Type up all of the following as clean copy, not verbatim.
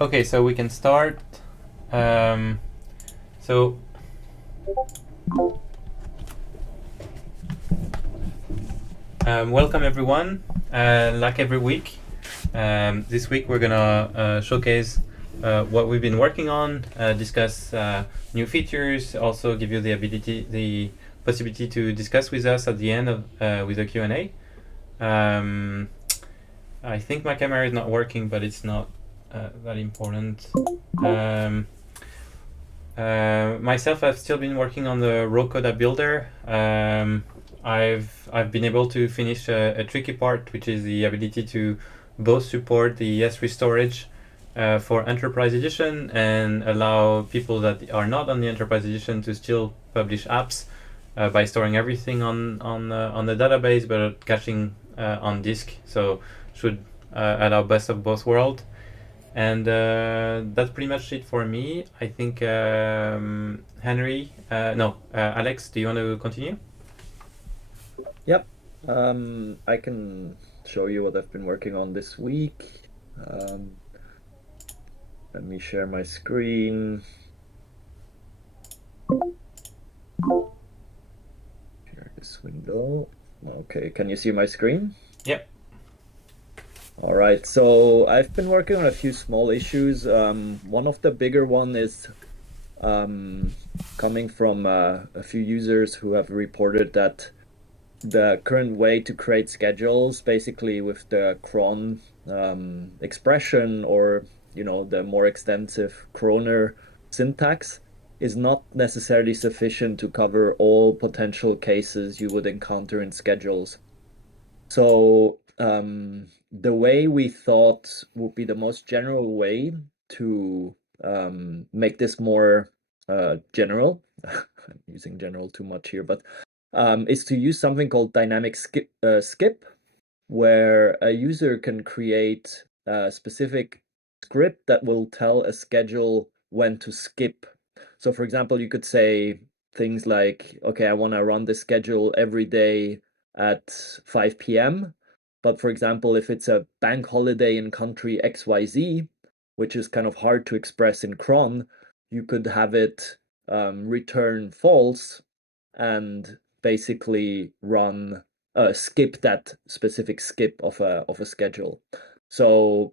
Okay, so we can start. So welcome everyone. Like every week, this week we're gonna showcase what we've been working on, discuss new features, also give you the possibility to discuss with us at the end of with a Q&A. I think my camera is not working, but it's not that important. Myself, I've still been working on the raw coda builder. I've been able to finish a tricky part, which is the ability to both support the S3 storage for Enterprise Edition and allow people that are not on the Enterprise Edition to still publish apps by storing everything on the database, but caching on disk. So should allow best of both worlds. And that's pretty much it for me. I think Henry, Alex, do you want to continue? Yep. I can show you what I've been working on this week. Let me share my screen. Share this window. Okay, can you see my screen? Yep. All right, so I've been working on a few small issues. One of the bigger one is coming from a few users who have reported that the current way to create schedules, basically with the cron expression or the more extensive kroner syntax, is not necessarily sufficient to cover all potential cases you would encounter in schedules. So the way we thought would be the most general way to make this more general, I'm using general too much here, but is to use something called dynamic skip, where a user can create a specific script that will tell a schedule when to skip. So for example, you could say things like, okay, I want to run this schedule every day at 5 p.m. But for example, if it's a bank holiday in country XYZ, which is kind of hard to express in cron, you could have it return false and basically run skip that specific skip of a schedule. So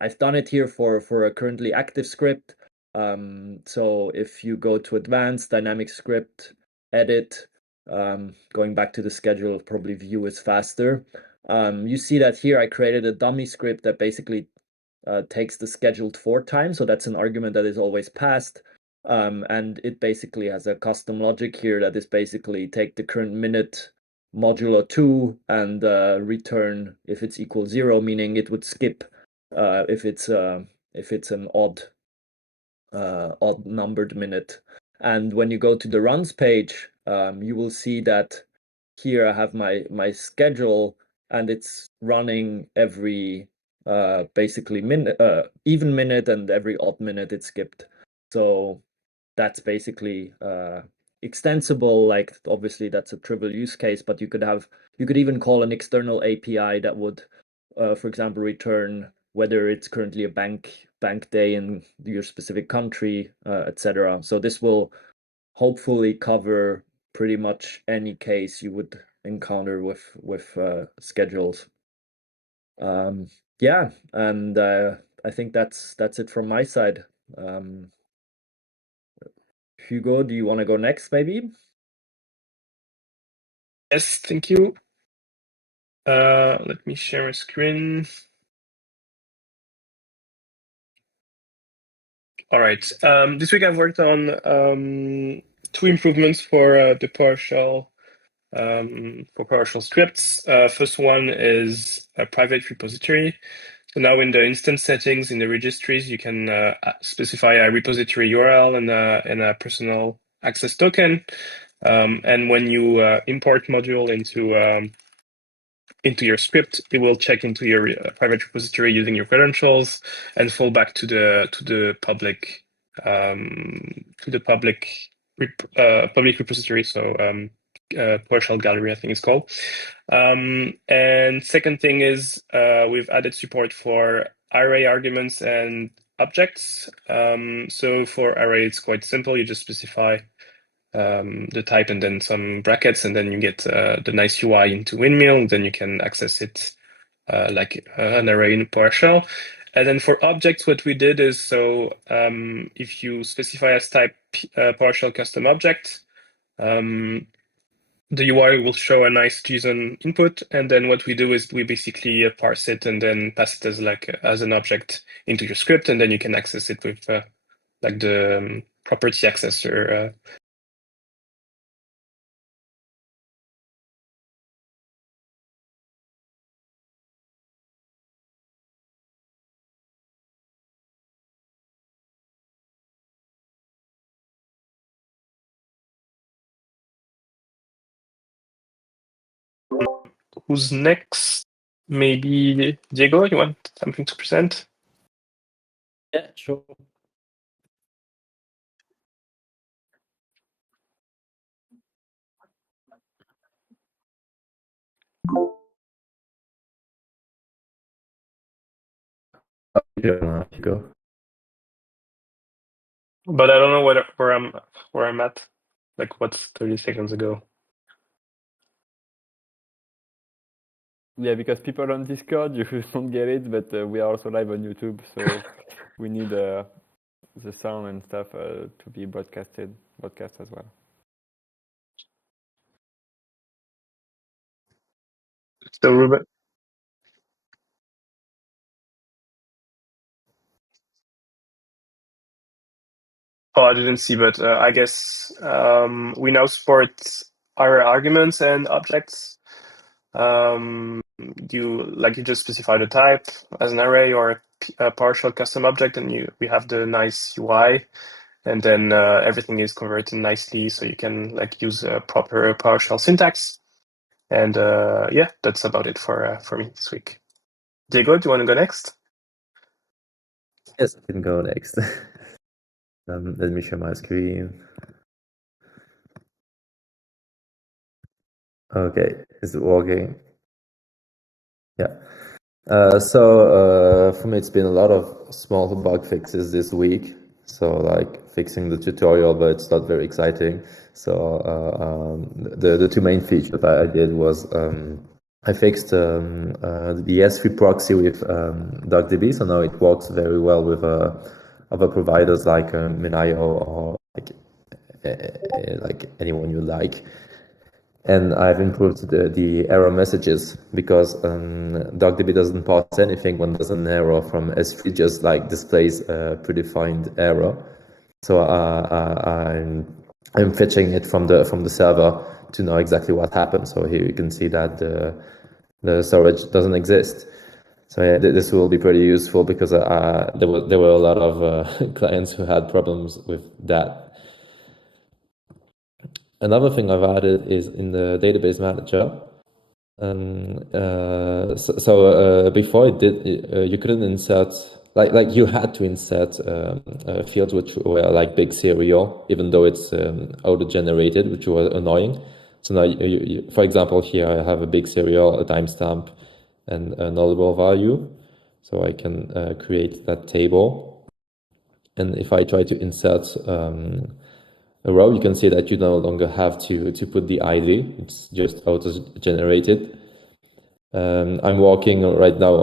I've done it here for a currently active script. So if you go to advanced dynamic script, edit, going back to the schedule, probably view is faster. You see that here I created a dummy script that basically takes the scheduled for time. So that's an argument that is always passed. And it basically has a custom logic here that is basically take the current minute modulo 2 and return if it's equal 0, meaning it would skip if it's an odd numbered minute. And when you go to the runs page, you will see that here I have my schedule, and it's running every basically minute, even minute, and every odd minute it skipped. So that's basically extensible. Like obviously that's a trivial use case, but you could even call an external API that would, for example, return whether it's currently a bank day in your specific country, etc. So this will hopefully cover pretty much any case you would encounter with schedules. Yeah, and I think that's it from my side. Hugo, do you want to go next, maybe? Yes, thank you. Let me share my screen. All right. This week I've worked on two improvements for the PowerShell scripts. First one is a private repository. So now in the instance settings in the registries, you can specify a repository URL and a personal access token. And when you import module into your script, it will check into your private repository using your credentials and fall back to the public public repository. So PowerShell Gallery, I think it's called. And second thing is we've added support for array arguments and objects. So for array, it's quite simple. You just specify the type and then some brackets, and then you get the nice UI into Windmill, and then you can access it like an array in PowerShell. And then for objects, what we did is, so if you specify as type PowerShell custom object, the UI will show a nice JSON input, and then what we do is we basically parse it and then pass it as as an object into your script, and then you can access it with like the property accessor. Who's next? Maybe Diego, you want something to present? Yeah, sure. Hugo. But I don't know where I'm at. Like what's 30 seconds ago? Yeah, because people on Discord, you don't get it, but we are also live on YouTube, so we need the sound and stuff to be broadcast as well. So Ruben. Oh, I didn't see, but I guess we now support our arguments and objects. You just specify the type as an array or a partial custom object, and we have the nice UI, and then everything is converted nicely, so you can like use a proper PowerShell syntax. And yeah, that's about it for me this week. Diego, do you want to go next? Yes, I can go next. Let me share my screen. Okay, is it working? Yeah. So for me, it's been a lot of small bug fixes this week. So like fixing the tutorial, but it's not very exciting. So the two main features that I did was I fixed the S3 proxy with DuckDB. So now it works very well with other providers like Minayo or like anyone you like. And I've improved the error messages because DuckDB doesn't pass anything when there's an error from S3, just like displays a predefined error. So I'm fetching it from the server to know exactly what happened. So here you can see that the storage doesn't exist. So yeah, this will be pretty useful because there were a lot of clients who had problems with that. Another thing I've added is in the database manager. Before it did, you couldn't insert like you had to insert fields which were like big serial, even though it's auto-generated, which was annoying. So now, for example, here I have a big serial, a timestamp, and a nullable value. So I can create that table. And if I try to insert a row, you can see that you no longer have to put the ID. It's just auto-generated. I'm working right now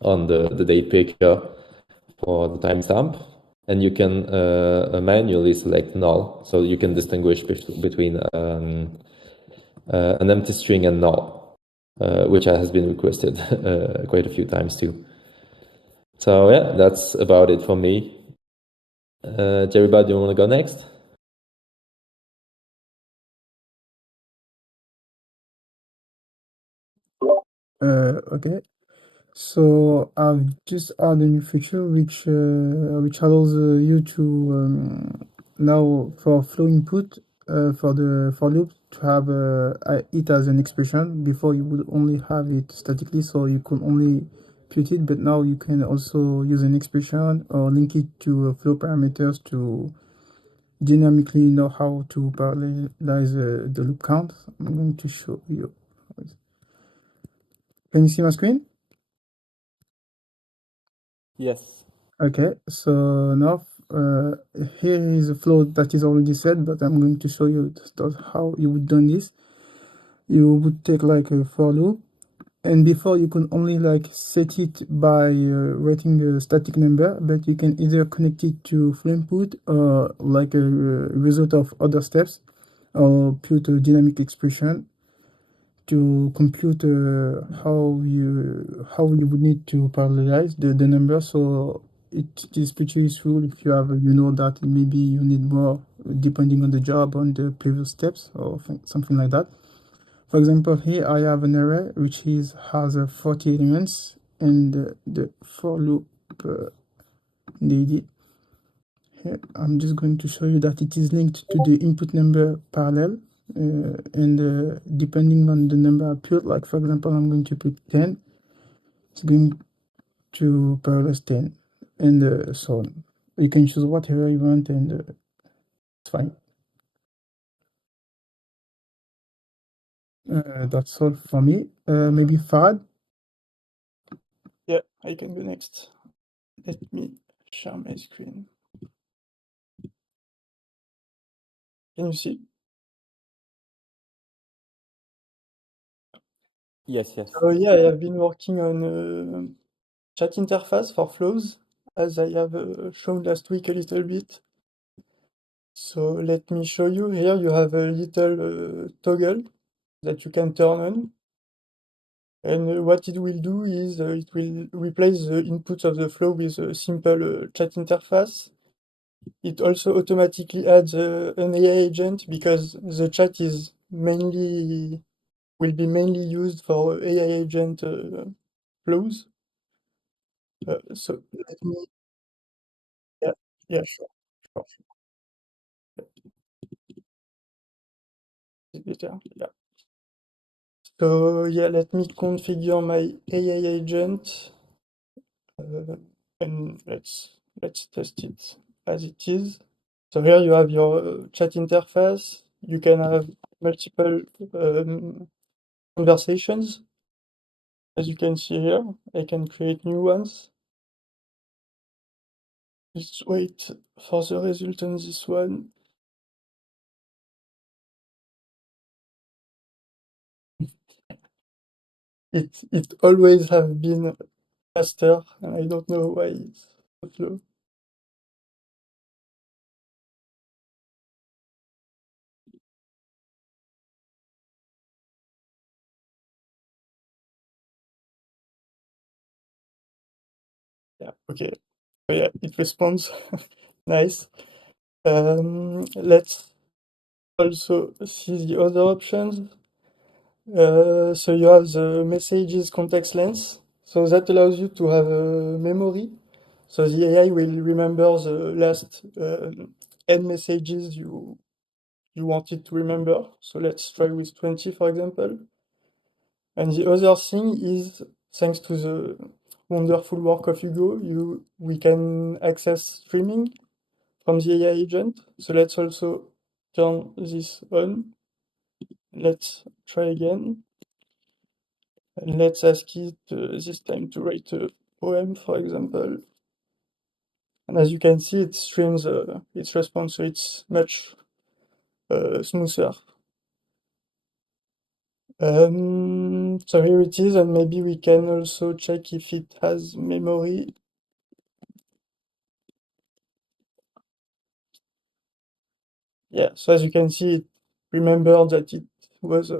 on the date picker for the timestamp, and you can manually select null, so you can distinguish between an empty string and null, which has been requested quite a few times too. So yeah, that's about it for me. Dieriba, do you want to go next? Okay. So I've just added a new feature which allows you to now for flow input for the for loop to have it as an expression. Before you would only have it statically, so you could only put it, but now you can also use an expression or link it to flow parameters to dynamically know how to parallelize the loop count. I'm going to show you. Can you see my screen? Yes. Okay, so now here is a flow that is already set, but I'm going to show you how you would done this. You would take like a for loop, and before you can only like set it by writing a static number, but you can either connect it to flow input or like a result of other steps, or put a dynamic expression to compute how you would need to parallelize the number. So it is pretty useful if you have that maybe you need more depending on the job on the previous steps or something like that. For example, here I have an array which has 40 elements, and the for loop needed. Here I'm just going to show you that it is linked to the input number parallel, and depending on the number I put, like for example I'm going to put 10, it's going to parallel 10, and so on. You can choose whatever you want, and it's fine. That's all for me. Maybe Farhad? Yeah, I can go next. Let me share my screen. Can you see? Yes, yes. So yeah, I have been working on chat interface for flows, as I have shown last week a little bit. So let me show you. Here you have a little toggle that you can turn on. And what it will do is it will replace the inputs of the flow with a simple chat interface. It also automatically adds an AI agent because the chat will be mainly used for AI agent flows. So let me, yeah, yeah, sure, sure, sure. Yeah. So yeah, let me configure my AI agent, and let's test it as it is. So here you have your chat interface. You can have multiple conversations. As you can see here, I can create new ones. Let's wait for the result on this one. It always have been faster, and I don't know why it's so slow. Yeah, okay. So yeah, it responds. Nice. Let's also see the other options. So you have the messages context length. So that allows you to have a memory. So the AI will remember the last n messages you wanted to remember. So let's try with 20, for example. And the other thing is, thanks to the wonderful work of Hugo, we can access streaming from the AI agent. So let's also turn this on. Let's try again. And let's ask it this time to write a poem, for example. And as you can see, it streams its response, so it's much smoother. So here it is, and maybe we can also check if it has memory. Yeah, so as you can see, it remembered that it was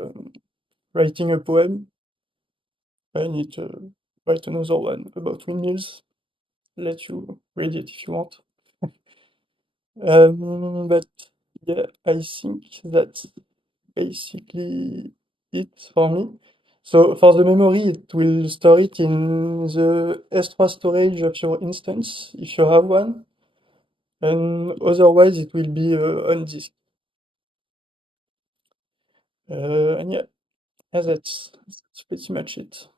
writing a poem. I need to write another one about windmills. Let you read it if you want. But yeah, I think that's basically it for me. So for the memory, it will store it in the S3 storage of your instance, if you have one. And otherwise, it will be on disk. And yeah, that's pretty much it.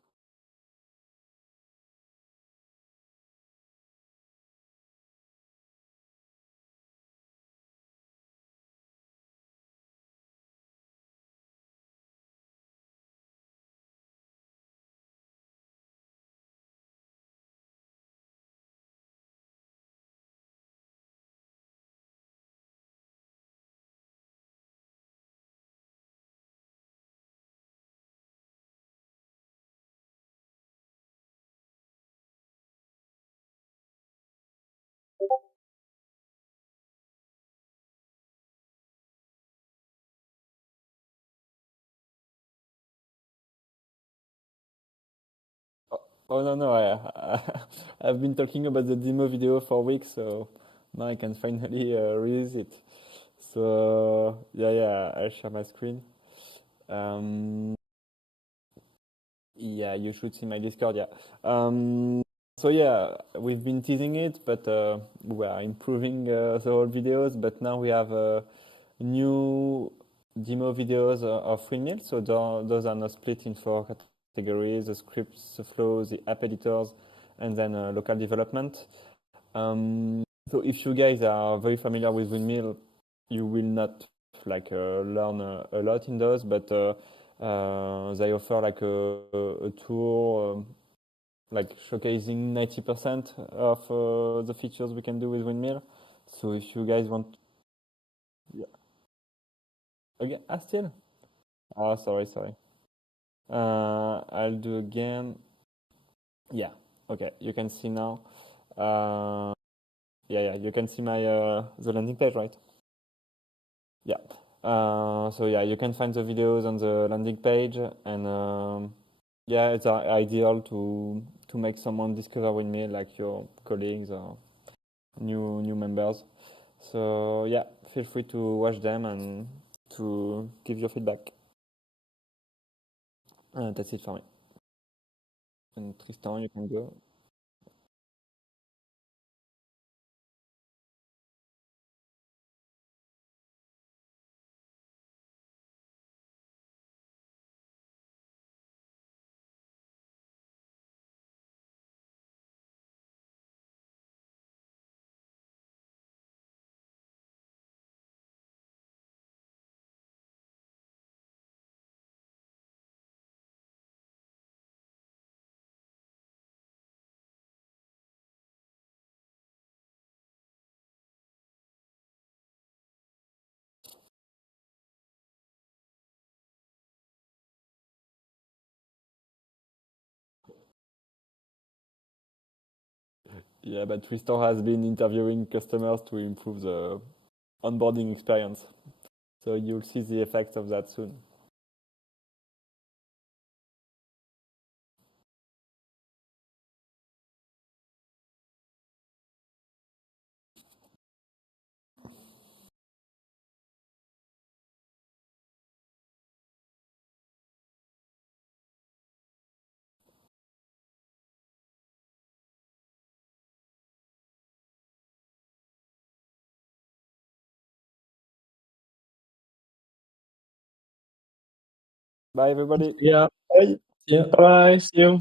Oh no, I've been talking about the demo video for weeks, so now I can finally release it. So yeah, I'll share my screen. Yeah, you should see my Discord. Yeah. So yeah, we've been teasing it, but we are improving the old videos. But now we have new demo videos of Windmill. So those are now split in 4 categories: the scripts, the flows, the app editors, and then local development. So if you guys are very familiar with Windmill, you will not like learn a lot in those, but they offer like a tour like showcasing 90% of the features we can do with Windmill. So if you guys want, yeah. Again, still? Oh, sorry. I'll do again. Yeah. Okay, you can see now. Yeah, you can see my the landing page, right? Yeah. So yeah, you can find the videos on the landing page, and yeah, it's ideal to make someone discover Windmill, like your colleagues or new members. So yeah, feel free to watch them and to give your feedback. That's it for me. And Tristan, you can go. Yeah, but Tristan has been interviewing customers to improve the onboarding experience. So you'll see the effects of that soon. Bye, everybody. Yeah. Bye. Bye. See you.